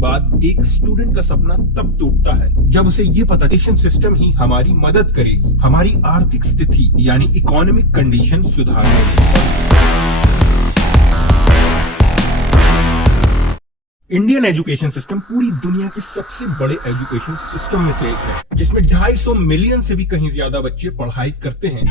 बाद एक स्टूडेंट का सपना तब टूटता है जब उसे ये पता एजुकेशन सिस्टम ही हमारी मदद करेगी हमारी आर्थिक स्थिति यानी इकोनॉमिक कंडीशन सुधारने। इंडियन एजुकेशन सिस्टम पूरी दुनिया के सबसे बड़े एजुकेशन सिस्टम में से एक है, जिसमें 250 मिलियन से भी कहीं ज्यादा बच्चे पढ़ाई करते हैं।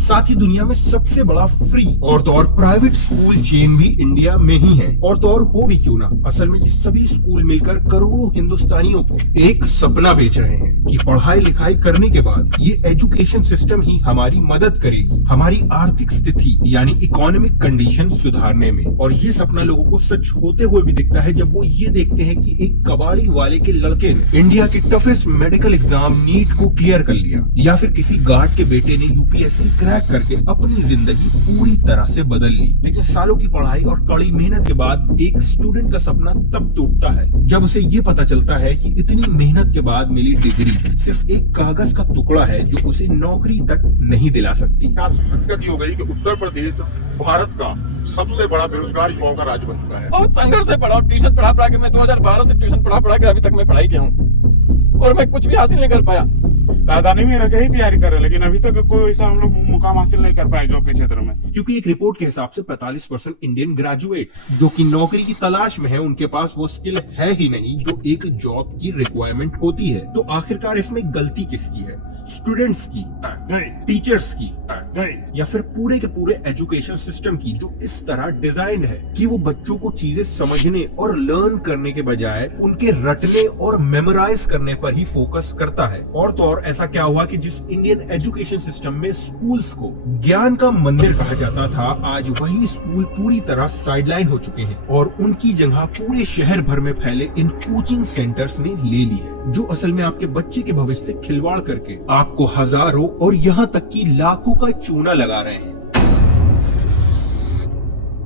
साथ ही दुनिया में सबसे बड़ा फ्री और तो और प्राइवेट स्कूल चेन भी इंडिया में ही है। और तो और हो भी क्यों ना, असल में ये सभी स्कूल मिलकर करोड़ों हिंदुस्तानियों को एक सपना बेच रहे हैं कि पढ़ाई लिखाई करने के बाद ये एजुकेशन सिस्टम ही हमारी मदद करेगी हमारी आर्थिक स्थिति यानी इकोनॉमिक कंडीशन सुधारने में। और ये सपना लोगों को सच होते हुए भी दिखता है जब वो ये देखते हैं कि एक कबाड़ी वाले के लड़के ने इंडिया के टफेस्ट मेडिकल एग्जाम नीट को क्लियर कर लिया, या फिर किसी गार्ड के बेटे ने यूपीएससी क्रैक करके अपनी जिंदगी पूरी तरह से बदल ली। लेकिन सालों की पढ़ाई और कड़ी मेहनत के बाद एक स्टूडेंट का सपना तब टूटता है जब उसे ये पता चलता है कि इतनी मेहनत के बाद मिली डिग्री सिर्फ एक कागज का टुकड़ा है जो उसे नौकरी तक नहीं दिला सकती। हकीकत हो गई कि उत्तर प्रदेश भारत का सबसे बड़ा बेरोजगार युवाओं का राज्य बन चुका है। बहुत संघर्ष से पढ़ा, ट्यूशन पढ़ा के मैं 2012 से ट्यूशन पढ़ा के अभी तक मैं पढ़ाई किया हूँ और मैं कुछ भी हासिल नहीं कर पाया। दादा ने मेरा कहीं तैयारी कर रहे, लेकिन अभी तक कोई ऐसा हम लोग मुकाम हासिल नहीं कर पाए जॉब के क्षेत्र में। क्योंकि एक रिपोर्ट के हिसाब से 45% इंडियन ग्रेजुएट जो कि नौकरी की तलाश में है, उनके पास वो स्किल है ही नहीं जो एक जॉब की रिक्वायरमेंट होती है। तो आखिरकार इसमें गलती किसकी है? स्टूडेंट्स की नहीं, टीचर्स की नहीं, या फिर पूरे के पूरे एजुकेशन सिस्टम की जो इस तरह डिजाइंड है कि वो बच्चों को चीजें समझने और लर्न करने के बजाय उनके रटने और मेमोराइज करने पर ही फोकस करता है। और तो और ऐसा क्या हुआ कि जिस इंडियन एजुकेशन सिस्टम में स्कूल्स को ज्ञान का मंदिर कहा जाता था, आज वही स्कूल पूरी तरह साइडलाइन हो चुके हैं और उनकी जगह पूरे शहर भर में फैले इन कोचिंग सेंटर्स ने ले ली है, जो असल में आपके बच्चे के भविष्य से खिलवाड़ करके आपको हजारों और यहाँ तक कि लाखों का चूना लगा रहे हैं।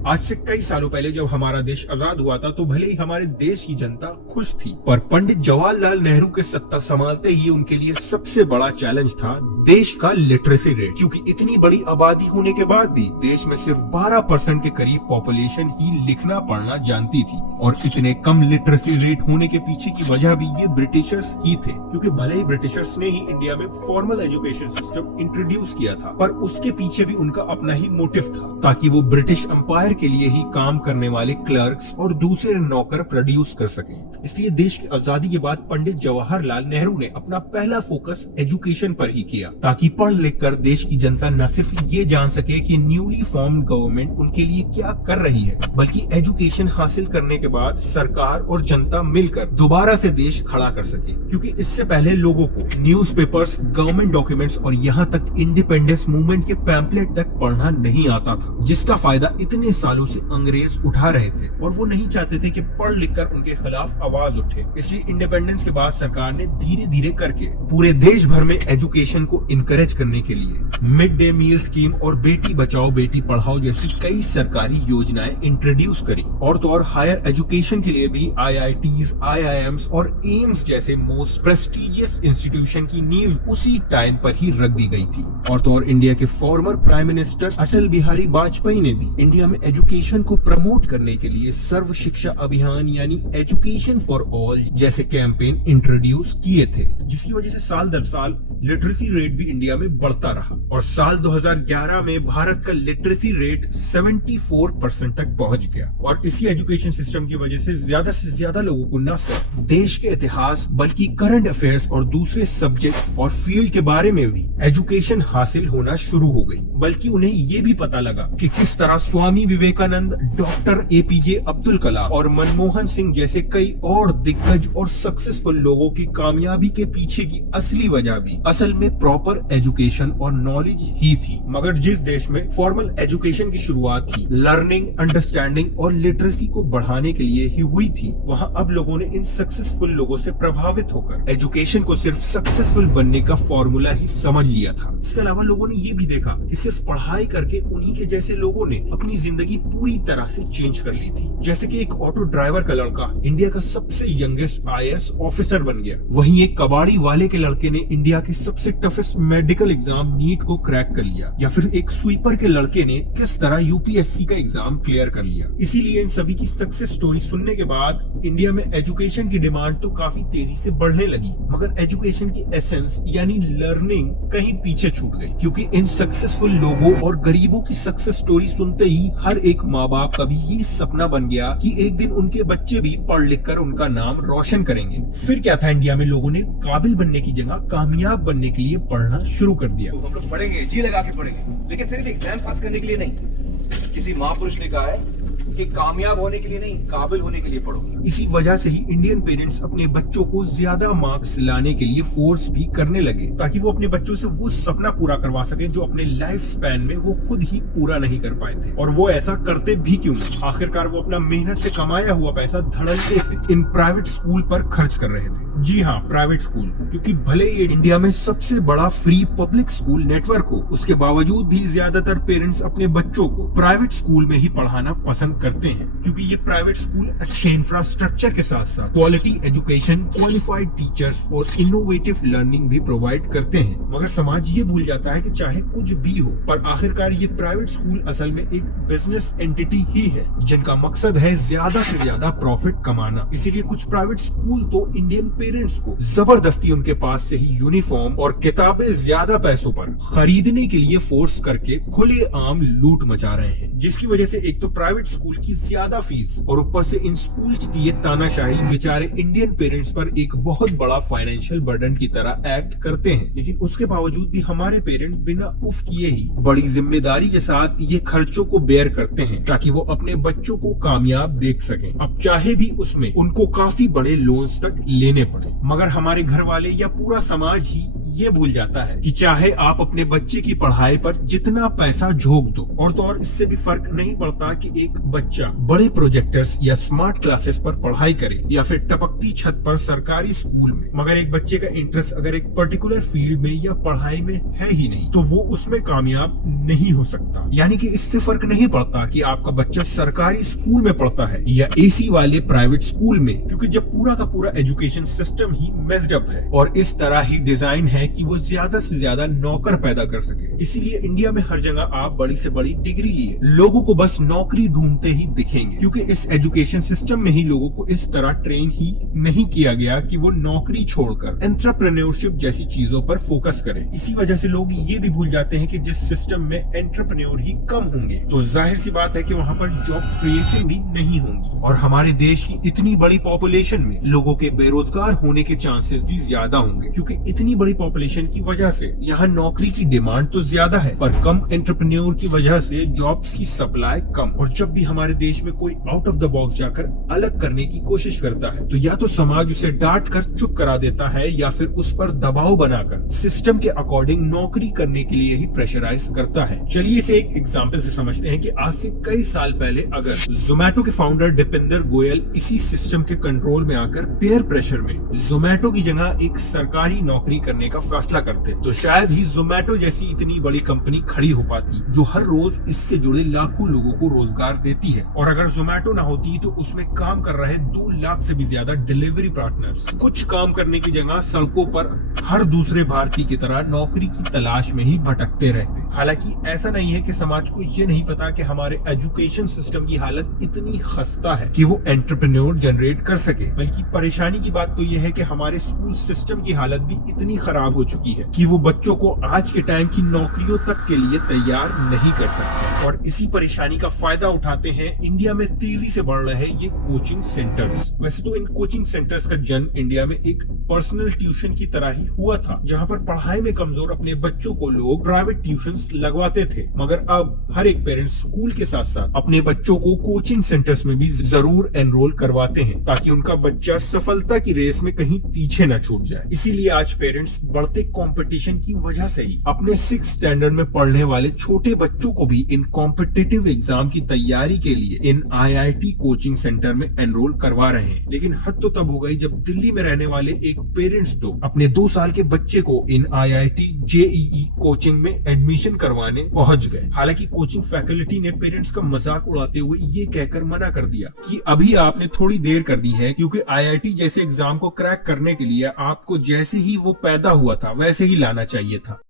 आज से कई सालों पहले जब हमारा देश आजाद हुआ था तो भले ही हमारे देश की जनता खुश थी, पर पंडित जवाहरलाल नेहरू के सत्ता संभालते ही उनके लिए सबसे बड़ा चैलेंज था देश का लिटरेसी रेट। क्योंकि इतनी बड़ी आबादी होने के बाद भी देश में सिर्फ 12% के करीब पॉपुलेशन ही लिखना पढ़ना जानती थी। और इतने कम लिटरेसी रेट होने के पीछे की वजह भी ये ब्रिटिशर्स ही थे, क्योंकि भले ही ब्रिटिशर्स ने ही इंडिया में फॉर्मल एजुकेशन सिस्टम इंट्रोड्यूस किया था, पर उसके पीछे भी उनका अपना ही मोटिव था, ताकि वो ब्रिटिश एम्पायर के लिए ही काम करने वाले क्लर्क्स और दूसरे नौकर प्रोड्यूस कर सकें। इसलिए देश की आजादी के बाद पंडित जवाहरलाल नेहरू ने अपना पहला फोकस एजुकेशन पर ही किया, ताकि पढ़ लिख कर देश की जनता न सिर्फ ये जान सके कि न्यूली फॉर्म्ड गवर्नमेंट उनके लिए क्या कर रही है, बल्कि एजुकेशन हासिल करने के बाद सरकार और जनता मिलकर दोबारा से देश खड़ा कर सके। क्योंकि इससे पहले लोगों को न्यूज़पेपर्स, गवर्नमेंट डॉक्यूमेंट्स और यहाँ तक इंडिपेंडेंस मूवमेंट के पैम्पलेट तक पढ़ना नहीं आता था, जिसका फायदा इतने सालों से अंग्रेज उठा रहे थे और वो नहीं चाहते थे कि पढ़ लिख कर उनके खिलाफ आवाज उठे। इसलिए इंडिपेंडेंस के बाद सरकार ने धीरे धीरे करके पूरे देश भर में एजुकेशन को इनकरेज करने के लिए मिड डे मील स्कीम और बेटी बचाओ बेटी पढ़ाओ जैसी कई सरकारी योजनाएं इंट्रोड्यूस करी। और तो और हायर एजुकेशन के लिए भी IITs, IIMs और एम्स जैसे मोस्ट प्रेस्टिजियस इंस्टीट्यूशन की नींव उसी टाइम पर ही रख दी गई थी। और तो और इंडिया के former prime minister Atal Bihari Vajpayee ने भी इंडिया में एजुकेशन को प्रमोट करने के लिए सर्व शिक्षा अभियान यानी एजुकेशन फॉर ऑल जैसे कैंपेन इंट्रोड्यूस किए थे, जिसकी वजह से साल दर साल लिटरेसी रेट भी इंडिया में बढ़ता रहा और साल 2011 में भारत का लिटरेसी रेट 74% तक पहुंच गया। और इसी एजुकेशन सिस्टम की वजह से ज्यादा लोगों को न सिर्फ देश के इतिहास बल्कि करंट अफेयर्स और दूसरे सब्जेक्ट्स और फील्ड के बारे में भी एजुकेशन हासिल होना शुरू हो गई, बल्कि उन्हें ये भी पता लगा कि किस तरह स्वामी विवेकानंद, डॉक्टर APJ अब्दुल कलाम और मनमोहन सिंह जैसे कई और दिग्गज और सक्सेसफुल लोगों की कामयाबी के पीछे की असली वजह भी असल में प्रॉपर एजुकेशन और नॉलेज ही थी। मगर जिस देश में फॉर्मल एजुकेशन की शुरुआत थी लर्निंग, अंडरस्टैंडिंग और लिटरेसी को बढ़ाने के लिए ही हुई थी, वहाँ अब लोगों ने इन सक्सेसफुल लोगों से प्रभावित होकर एजुकेशन को सिर्फ सक्सेसफुल बनने का फॉर्मूला ही समझ लिया था। इसका अलावा लोगों ने ये भी देखा कि सिर्फ पढ़ाई करके उन्हीं के जैसे लोगों ने अपनी जिंदगी पूरी तरह से चेंज कर ली थी। जैसे कि एक ऑटो ड्राइवर का लड़का इंडिया का सबसे यंगेस्ट IAS ऑफिसर बन गया, वहीं एक कबाड़ी वाले के लड़के ने इंडिया के सबसे टफेस्ट मेडिकल एग्जाम नीट को क्रैक कर लिया, या फिर एक स्वीपर के लड़के ने किस तरह UPSC का एग्जाम क्लियर कर लिया। इसीलिए इन सभी की सक्सेस स्टोरी सुनने के बाद इंडिया में एजुकेशन की डिमांड तो काफी तेजी से बढ़ने लगी, मगर एजुकेशन की एसेंस यानी लर्निंग कहीं पीछे छूट गई, क्योंकि इन सक्सेसफुल लोगों और गरीबों की सक्सेस स्टोरी सुनते ही हर एक माँ बाप का भी ये सपना बन गया कि एक दिन उनके बच्चे भी पढ़ लिख कर उनका नाम रोशन करेंगे। फिर क्या था, इंडिया में लोगों ने काबिल बनने की जगह कामयाब बनने के लिए पढ़ना शुरू कर दिया। तो हम लोग पढ़ेंगे, जी लगा के पढ़ेंगे, लेकिन सिर्फ एग्जाम पास करने के लिए नहीं। किसी महापुरुष ने कहा है कि कामयाब होने के लिए नहीं, काबिल होने के लिए पढ़ो। इसी वजह से ही इंडियन पेरेंट्स अपने बच्चों को ज्यादा मार्क्स लाने के लिए फोर्स भी करने लगे, ताकि वो अपने बच्चों से वो सपना पूरा करवा सकें जो अपने लाइफ स्पैन में वो खुद ही पूरा नहीं कर पाए थे। और वो ऐसा करते भी क्यों? आखिरकार वो अपना मेहनत से कमाया हुआ पैसा धड़ल्ले से इन प्राइवेट स्कूल पर खर्च कर रहे थे। जी हाँ, प्राइवेट स्कूल, क्योंकि भले ये इंडिया में सबसे बड़ा फ्री पब्लिक स्कूल नेटवर्क हो, उसके बावजूद भी ज्यादातर पेरेंट्स अपने बच्चों को प्राइवेट स्कूल में ही पढ़ाना पसंद करते हैं, क्योंकि ये प्राइवेट स्कूल अच्छे इंफ्रास्ट्रक्चर के साथ साथ क्वालिटी एजुकेशन, क्वालिफाइड टीचर्स और इनोवेटिव लर्निंग भी प्रोवाइड करते हैं। मगर समाज ये भूल जाता है कि चाहे कुछ भी हो, पर आखिरकार ये प्राइवेट स्कूल असल में एक बिजनेस एंटिटी ही है, जिनका मकसद है ज्यादा से ज्यादा प्रॉफिट कमाना। इसीलिए कुछ प्राइवेट स्कूल तो इंडियन पेरेंट्स को जबरदस्ती उनके पास से ही यूनिफॉर्म और किताबें ज्यादा पैसों पर खरीदने के लिए फोर्स करके खुलेआम लूट मचा रहे हैं, जिसकी वजह से एक तो प्राइवेट स्कूल की ज्यादा फीस और ऊपर से इन स्कूल्स की ये तानाशाही बेचारे इंडियन पेरेंट्स पर एक बहुत बड़ा फाइनेंशियल बर्डन की तरह एक्ट करते हैं। लेकिन उसके बावजूद भी हमारे पेरेंट बिना उफ किए ही बड़ी जिम्मेदारी के साथ ये खर्चों को बेयर करते हैं, ताकि वो अपने बच्चों को कामयाब देख सकें, अब चाहे भी उसमें उनको काफी बड़े लोन्स तक लेने पड़े। मगर हमारे घर वाले या पूरा समाज ही ये भूल जाता है कि चाहे आप अपने बच्चे की पढ़ाई पर जितना पैसा झोंक दो, और तो और इससे भी फर्क नहीं पड़ता कि एक बच्चा बड़े प्रोजेक्टर्स या स्मार्ट क्लासेस पर पढ़ाई करे या फिर टपकती छत पर सरकारी स्कूल में, मगर एक बच्चे का इंटरेस्ट अगर एक पर्टिकुलर फील्ड में या पढ़ाई में है ही नहीं, तो वो उसमें कामयाब नहीं हो सकता। यानी कि इससे फर्क नहीं पड़ता कि आपका बच्चा सरकारी स्कूल में पढ़ता है या AC वाले प्राइवेट स्कूल में, क्योंकि जब पूरा का पूरा एजुकेशन सिस्टम ही मेस्ड अप है और इस तरह ही डिजाइन है कि वो ज्यादा से ज्यादा नौकर पैदा कर सके। इसीलिए इंडिया में हर जगह आप बड़ी से बड़ी डिग्री लिए लोगों को बस नौकरी ढूंढते ही दिखेंगे, क्योंकि इस एजुकेशन सिस्टम में ही लोगों को इस तरह ट्रेन ही नहीं किया गया कि वो नौकरी छोड़कर एंटरप्रेन्योरशिप जैसी चीजों पर फोकस करें। इसी वजह से लोग ये भी भूल जाते हैं कि जिस सिस्टम में एंटरप्रेन्योर ही कम होंगे, तो जाहिर सी बात है कि वहाँ पर जॉब्स क्रिएशन भी नहीं होंगी, और हमारे देश की इतनी बड़ी पॉपुलेशन में लोगों के बेरोजगार होने के चांसेस भी ज्यादा होंगे, क्योंकि इतनी बड़ी पॉपुलेशन की वजह से यहाँ नौकरी की डिमांड तो ज्यादा है, पर कम एंटरप्रेन्योर की वजह से जॉब्स की सप्लाई कम। और जब भी हमारे देश में कोई आउट ऑफ द बॉक्स जाकर अलग करने की कोशिश करता है, तो या तो समाज उसे डांट कर चुप करा देता है, या फिर उस पर दबाव बनाकर सिस्टम के अकॉर्डिंग नौकरी करने के लिए ही प्रेशराइज करता है। चलिए इसे एक एग्जाम्पल से समझते हैं कि आज से कई साल पहले अगर जोमैटो के फाउंडर दीपेंद्र गोयल इसी सिस्टम के कंट्रोल में आकर पेयर प्रेशर में जोमैटो की जगह एक सरकारी नौकरी करने का फैसला करते, तो शायद ही जोमैटो जैसी इतनी बड़ी कंपनी खड़ी हो पाती, जो हर रोज इससे जुड़े लाखों लोगों को रोजगार देती है। और अगर जोमैटो ना होती तो उसमें काम कर रहे 2 लाख से भी ज्यादा डिलीवरी पार्टनर्स कुछ काम करने की जगह सड़कों पर हर दूसरे भारतीय की तरह नौकरी की तलाश में ही भटकते रहते। हालांकि ऐसा नहीं है कि समाज को ये नहीं पता कि हमारे एजुकेशन सिस्टम की हालत इतनी खस्ता है कि वो एंटरप्रेन्योर जनरेट कर सके, बल्कि परेशानी की बात तो ये है कि हमारे स्कूल सिस्टम की हालत भी इतनी खराब हो चुकी है कि वो बच्चों को आज के टाइम की नौकरियों तक के लिए तैयार नहीं कर सकते। और इसी परेशानी का फायदा उठाते हैं इंडिया में तेजी से बढ़ रहे ये कोचिंग सेंटर्स। वैसे तो इन कोचिंग सेंटर्स का जन्म इंडिया में एक पर्सनल ट्यूशन की तरह ही हुआ था, जहाँ पर पढ़ाई में कमजोर अपने बच्चों को लोग प्राइवेट ट्यूशन ट्यूशंस लगवाते थे, मगर अब हर एक पेरेंट्स स्कूल के साथ साथ अपने बच्चों को कोचिंग सेंटर्स में भी जरूर एनरोल करवाते हैं ताकि उनका बच्चा सफलता की रेस में कहीं पीछे न छूट जाए। इसीलिए आज पेरेंट्स बढ़ते कंपटीशन की वजह से ही अपने 6th स्टैंडर्ड में पढ़ने वाले छोटे बच्चों को भी इन कॉम्पिटिटिव एग्जाम की तैयारी के लिए इन IIT कोचिंग सेंटर में एनरोल करवा रहे हैं। लेकिन हद तो तब हो गई जब दिल्ली में रहने वाले एक पेरेंट्स तो अपने 2 साल के बच्चे को इन IIT JEE कोचिंग में एडमिशन करवाने पहुंच गए। हालांकि कोचिंग फैकल्टी ने पेरेंट्स का मजाक उड़ाते हुए ये कहकर मना कर दिया कि अभी आपने थोड़ी देर कर दी है, क्योंकि IIT जैसे एग्जाम को क्रैक करने के लिए आपको जैसे ही वो पैदा हुआ था वैसे ही लाना चाहिए था।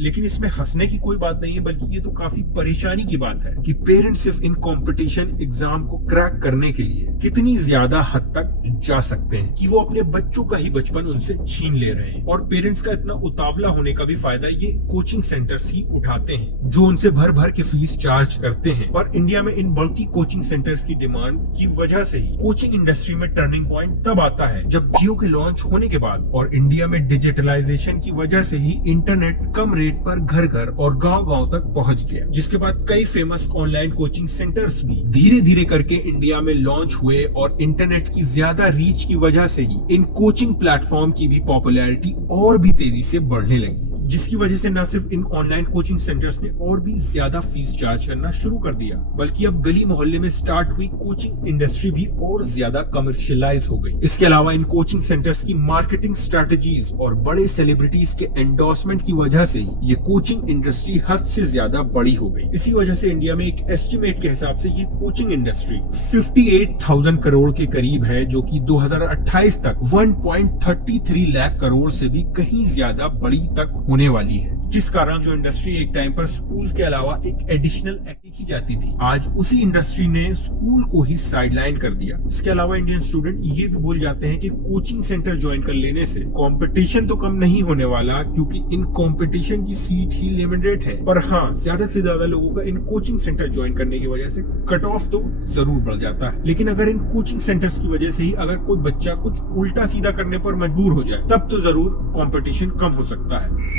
लेकिन इसमें हंसने की कोई बात नहीं है, बल्कि ये तो काफी परेशानी की बात है कि पेरेंट्स सिर्फ इन कंपटीशन एग्जाम को क्रैक करने के लिए कितनी ज्यादा हद तक जा सकते हैं कि वो अपने बच्चों का ही बचपन उनसे छीन ले रहे हैं। और पेरेंट्स का इतना उतावला होने का भी फायदा ये कोचिंग सेंटर्स ही उठाते हैं, जो उनसे भर भर के फीस चार्ज करते हैं। और इंडिया में इन बढ़ती कोचिंग सेंटर्स की डिमांड की वजह से ही कोचिंग इंडस्ट्री में टर्निंग पॉइंट तब आता है जब जियो के लॉन्च होने के बाद और इंडिया में डिजिटलाइजेशन की वजह से ही इंटरनेट कम रेट पर घर घर और गांव-गांव तक पहुंच गया, जिसके बाद कई फेमस ऑनलाइन कोचिंग सेंटर्स भी धीरे धीरे करके इंडिया में लॉन्च हुए और इंटरनेट की ज्यादा रीच की वजह से ही इन कोचिंग प्लेटफॉर्म की भी पॉपुलैरिटी और भी तेजी से बढ़ने लगी, जिसकी वजह से न सिर्फ इन ऑनलाइन कोचिंग सेंटर्स ने और भी ज्यादा फीस चार्ज करना शुरू कर दिया, बल्कि अब गली मोहल्ले में स्टार्ट हुई कोचिंग इंडस्ट्री भी और ज्यादा कमर्शियलाइज हो गई। इसके अलावा इन कोचिंग सेंटर्स की मार्केटिंग स्ट्रेटजीज और बड़े सेलिब्रिटीज के एंडोर्समेंट की वजह से ही ये कोचिंग इंडस्ट्री हद से ज्यादा बड़ी हो गई। इसी वजह से इंडिया में एक एस्टिमेट के हिसाब से ये कोचिंग इंडस्ट्री 58,000 करोड़ के करीब है, जो कि 2028 तक 1.33 लाख करोड़ से भी कहीं ज्यादा बड़ी तक होने वाली है। जिस कारण जो इंडस्ट्री एक टाइम पर स्कूल के अलावा एक एडिशनल एक्टिविटी की जाती थी, आज उसी इंडस्ट्री ने स्कूल को ही साइडलाइन कर दिया। इसके अलावा इंडियन स्टूडेंट ये भी भूल जाते हैं कि कोचिंग सेंटर ज्वाइन कर लेने से कंपटीशन तो कम नहीं होने वाला, क्योंकि इन कंपटीशन की सीट ही लिमिटेड है। पर हाँ, ज्यादा से ज्यादा लोगों का इन कोचिंग सेंटर ज्वाइन करने की वजह से कट ऑफ तो जरूर बढ़ जाता है। लेकिन अगर इन कोचिंग सेंटर्स की वजह से ही अगर कोई बच्चा कुछ उल्टा सीधा करने पर मजबूर हो जाए, तब तो जरूर कंपटीशन कम हो सकता है।